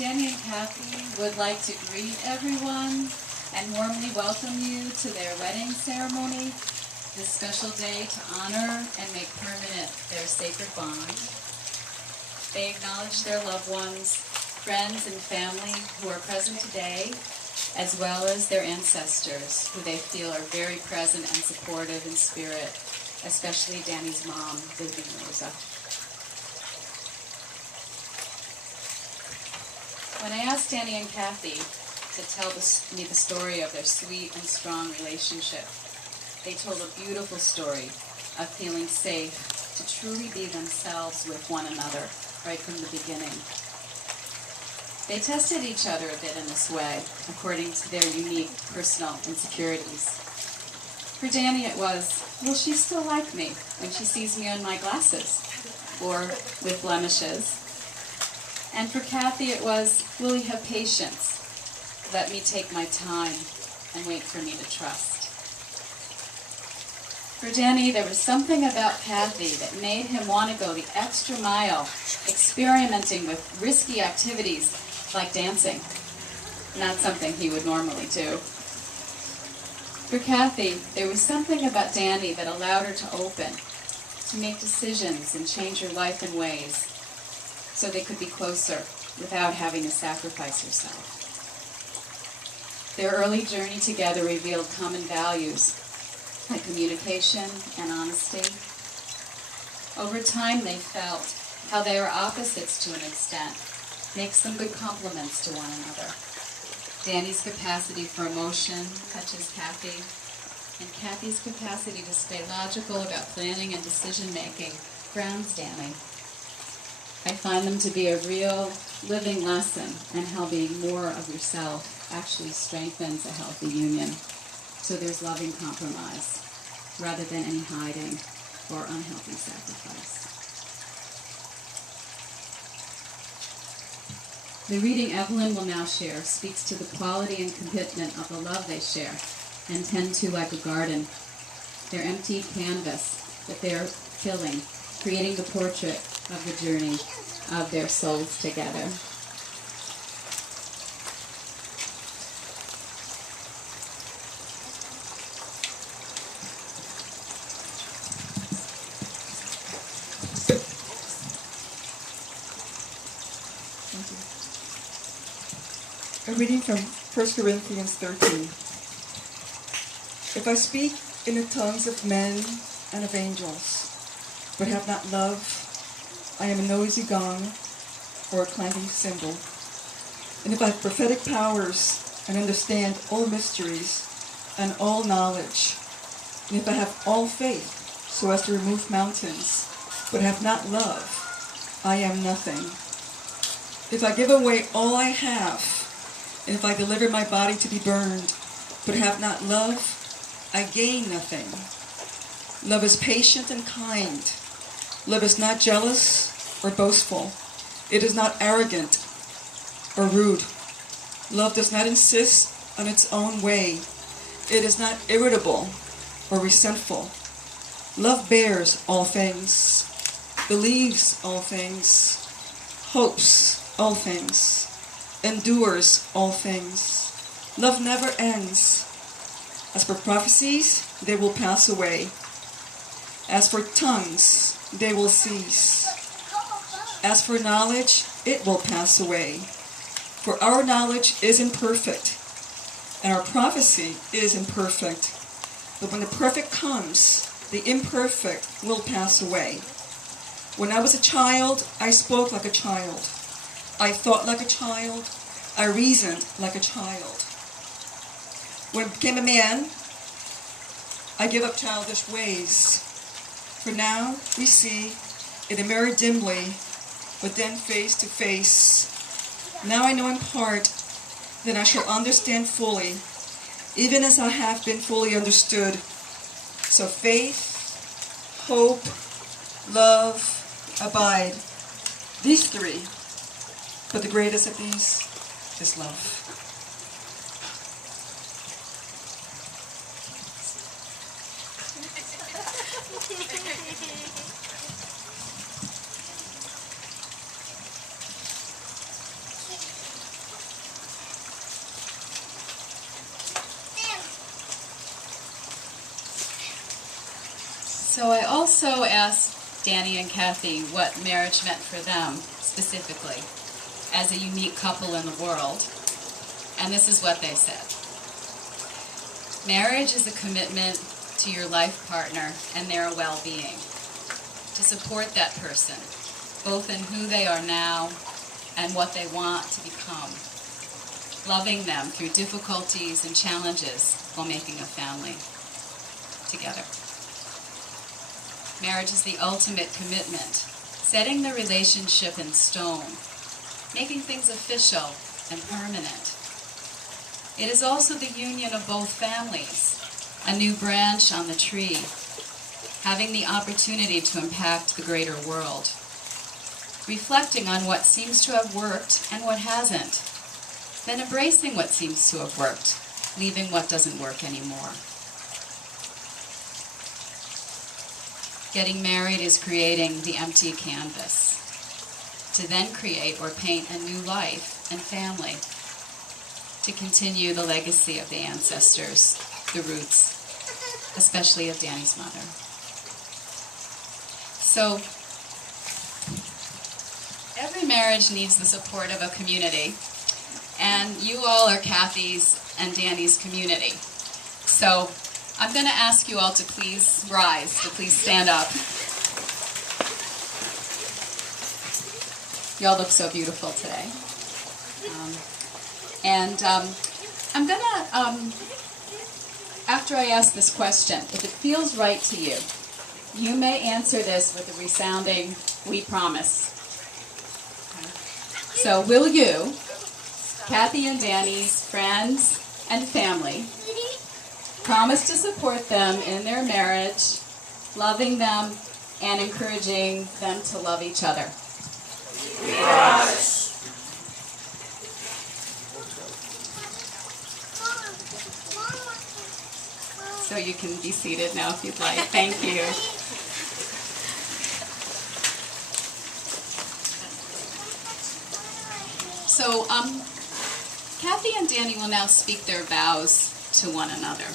Danny and Kathy would like to greet everyone and warmly welcome you to their wedding ceremony, this special day to honor and make permanent their sacred bond. They acknowledge their loved ones, friends, and family who are present today, as well as their ancestors, who they feel are very present and supportive in spirit, especially Danny's mom, Rosa. When I asked Danny and Kathy to tell me the story of their sweet and strong relationship, they told a beautiful story of feeling safe to truly be themselves with one another right from the beginning. They tested each other a bit in this way, according to their unique personal insecurities. For Danny it was, will she still like me when she sees me on my glasses, or with blemishes? And for Kathy it was, will he have patience? Let me take my time and wait for me to trust. For Danny, there was something about Kathy that made him want to go the extra mile, experimenting with risky activities like dancing. Not something he would normally do. For Kathy, there was something about Danny that allowed her to open, to make decisions and change her life in ways so they could be closer without having to sacrifice herself. Their early journey together revealed common values like communication and honesty. Over time, they felt how they are opposites to an extent makes them good complements to one another. Danny's capacity for emotion touches Kathy, and Kathy's capacity to stay logical about planning and decision-making grounds Danny. I find them to be a real living lesson in how being more of yourself actually strengthens a healthy union. So there's loving compromise rather than any hiding or unhealthy sacrifice. The reading Evelyn will now share speaks to the quality and commitment of the love they share and tend to like a garden. Their empty canvas that they're filling, creating the portrait of the journey of their souls together. A reading from 1 Corinthians 13. If I speak in the tongues of men and of angels, but have not love, I am a noisy gong or a clanging cymbal. And if I have prophetic powers and understand all mysteries and all knowledge, and if I have all faith so as to remove mountains, but have not love, I am nothing. If I give away all I have, and if I deliver my body to be burned, but have not love, I gain nothing. Love is patient and kind. Love is not jealous or boastful. It is not arrogant or rude. Love does not insist on its own way. It is not irritable or resentful. Love bears all things, believes all things, hopes all things, endures all things. Love never ends. As for prophecies, they will pass away. As for tongues, they will cease. As for knowledge, it will pass away. For our knowledge is imperfect, and our prophecy is imperfect. But when the perfect comes, the imperfect will pass away. When I was a child, I spoke like a child. I thought like a child. I reasoned like a child. When I became a man, I gave up childish ways. For now we see in a mirror dimly, but then face to face. Now I know in part, then I shall understand fully, even as I have been fully understood. So faith, hope, love, abide. These three, but the greatest of these is love. So I also asked Danny and Kathy what marriage meant for them specifically as a unique couple in the world, and this is what they said. Marriage is a commitment to your life partner and their well-being, to support that person, both in who they are now and what they want to become, loving them through difficulties and challenges while making a family together. Marriage is the ultimate commitment, setting the relationship in stone, making things official and permanent. It is also the union of both families, a new branch on the tree, having the opportunity to impact the greater world, reflecting on what seems to have worked and what hasn't, then embracing what seems to have worked, leaving what doesn't work anymore. Getting married is creating the empty canvas, to then create or paint a new life and family, to continue the legacy of the ancestors, the roots, especially of Danny's mother. So, every marriage needs the support of a community, and you all are Kathy's and Danny's community. So, I'm going to ask you all to please rise, to please stand up. You all look so beautiful today. I'm going to, after I ask this question, if it feels right to you, you may answer this with a resounding, "We promise." Okay. So will you, Kathy and Danny's friends and family, promise to support them in their marriage, loving them, and encouraging them to love each other? Yes. So you can be seated now if you'd like. Thank you. So Kathy and Danny will now speak their vows to one another.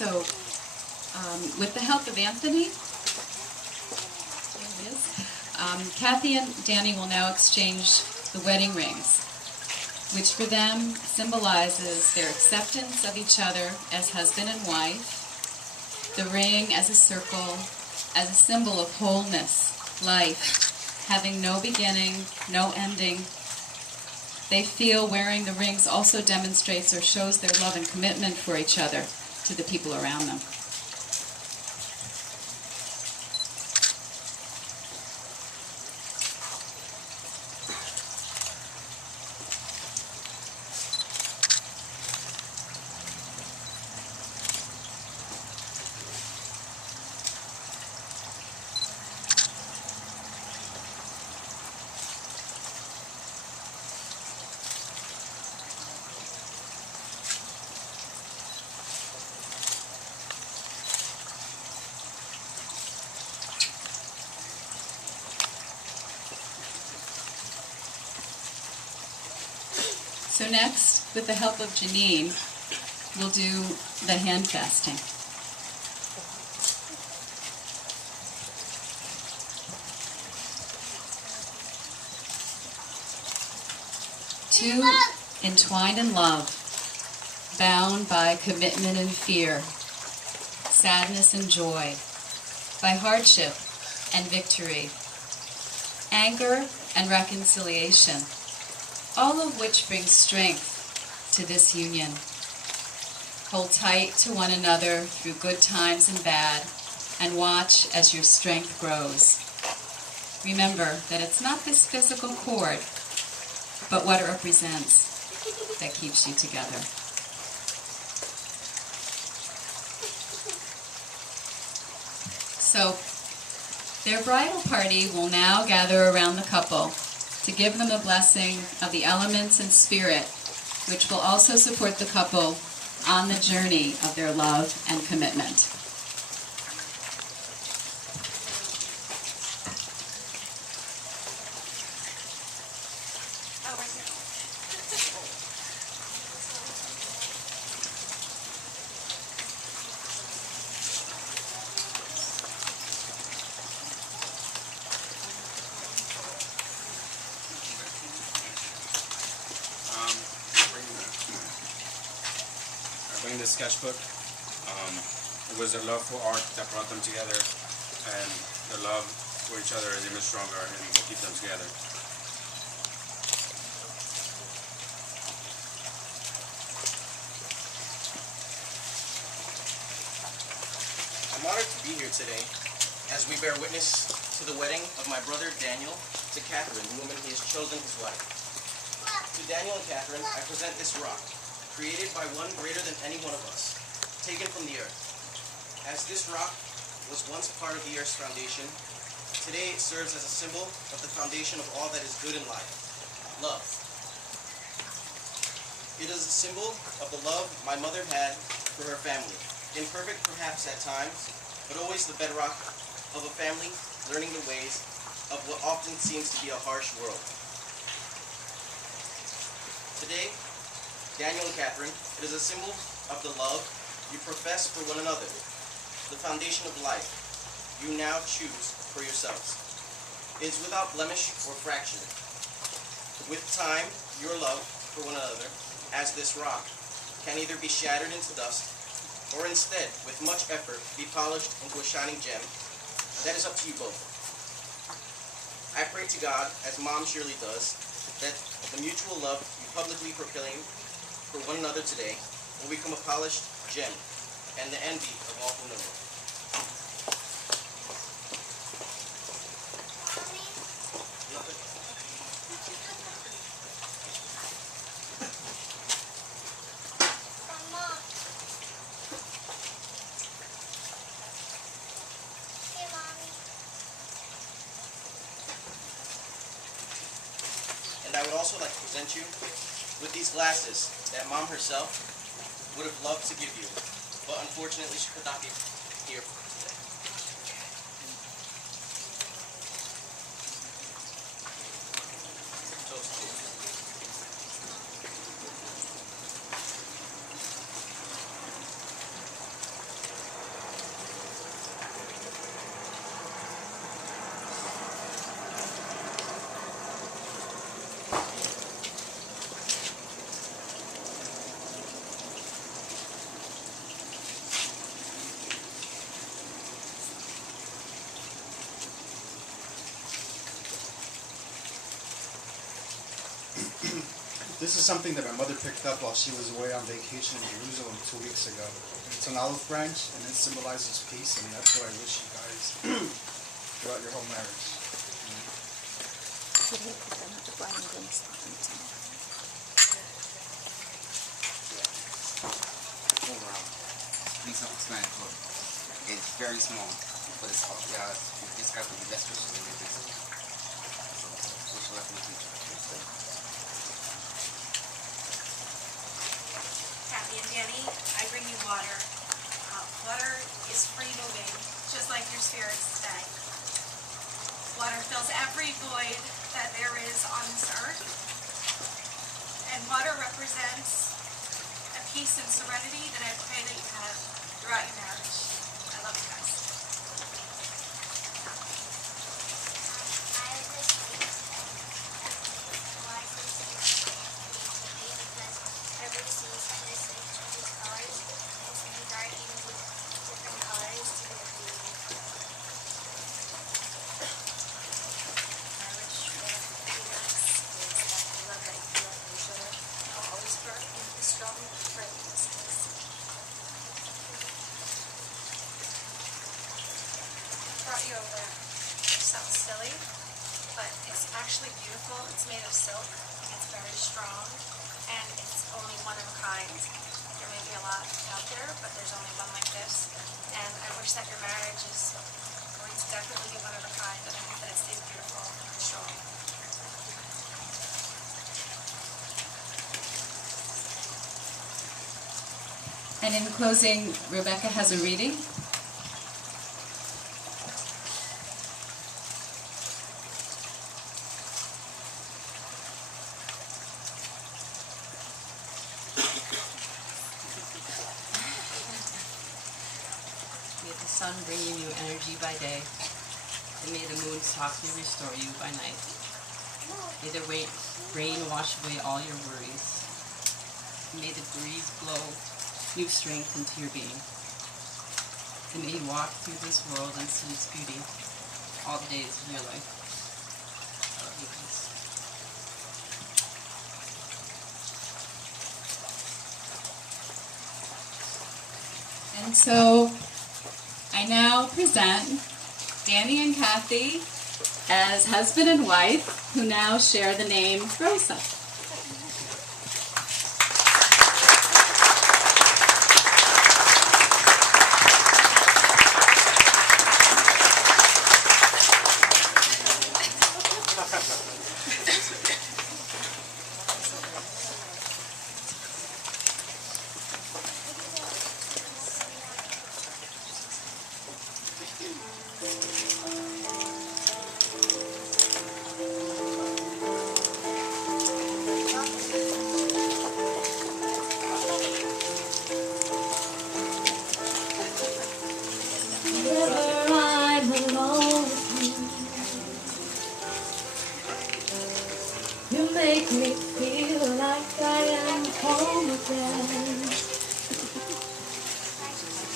So, with the help of Anthony, there it is, Kathy and Danny will now exchange the wedding rings, which for them symbolizes their acceptance of each other as husband and wife, the ring as a circle, as a symbol of wholeness, life, having no beginning, no ending. They feel wearing the rings also demonstrates or shows their love and commitment for each other to the people around them. So next, with the help of Janine, we'll do the hand fasting. Two entwined in love, bound by commitment and fear, sadness and joy, by hardship and victory, anger and reconciliation, all of which brings strength to this union. Hold tight to one another through good times and bad, and watch as your strength grows. Remember that it's not this physical cord, but what it represents that keeps you together. So, their bridal party will now gather around the couple to give them the blessing of the elements and spirit, which will also support the couple on the journey of their love and commitment. Bring the sketchbook. It was their love for art that brought them together, and their love for each other is even stronger and will keep them together. I'm honored to be here today as we bear witness to the wedding of my brother Daniel to Catherine, the woman he has chosen his wife. To Daniel and Catherine, I present this rock, created by one greater than any one of us, taken from the earth. As this rock was once part of the earth's foundation, today it serves as a symbol of the foundation of all that is good in life, love. It is a symbol of the love my mother had for her family, imperfect perhaps at times, but always the bedrock of a family learning the ways of what often seems to be a harsh world. Today, Daniel and Catherine, it is a symbol of the love you profess for one another, the foundation of life you now choose for yourselves. It is without blemish or fracture. With time, your love for one another, as this rock, can either be shattered into dust, or instead, with much effort, be polished into a shining gem. That is up to you both. I pray to God, as Mom surely does, that the mutual love you publicly proclaim for one another today will become a polished gem and the envy of all who know it. And I would also like to present you with these glasses that Mom herself would have loved to give you, but unfortunately she could not be here today. Toast to you. This is something that my mother picked up while she was away on vacation in Jerusalem 2 weeks ago. It's an olive branch, and it symbolizes peace, and that's what I wish you guys throughout your whole marriage. Overall, pretty self-explanatory. It's very small, but it's all, yeah, it's got the best wishes in it. So, wish you luck in the future. Kathy and Danny, I bring you water. Water is free moving, just like your spirits today. Water fills every void that there is on this earth. And water represents a peace and serenity that I pray that you have throughout your marriage. I love you guys. I have this week why this is because every season is like changes colors. It's things are in different colors to be beautiful. I wish for you guys is that the love that you feel for each other will always grow and be strong for this. Brought you over. It sounds silly, but it's actually beautiful. It's made of silk. It's very strong, and it's only one of a kind. There may be a lot out there, but there's only one like this. And I wish that your marriage is going to definitely be one of a kind, and I hope that it stays beautiful and strong. And in closing, Rebecca has a reading. May the sun bring you new energy by day, and may the moon softly restore you by night. May the rain wash away all your worries. May the breeze blow new strength into your being. And may you walk through this world and see its beauty all the days of your life. I love you guys. And so I now present Danny and Kathy as husband and wife, who now share the name Rosa. Whenever I'm alone with you, you make me feel like I am home again.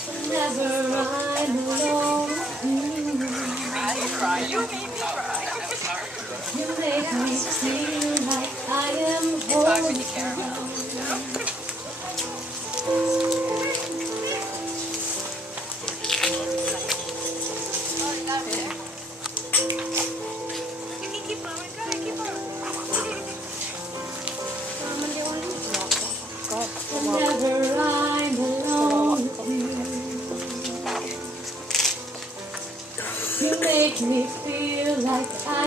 Whenever I'm alone with you, you make me feel like I am home again. You can keep blowing. Go ahead, keep blowing. Whenever I'm alone with you, you make me feel like I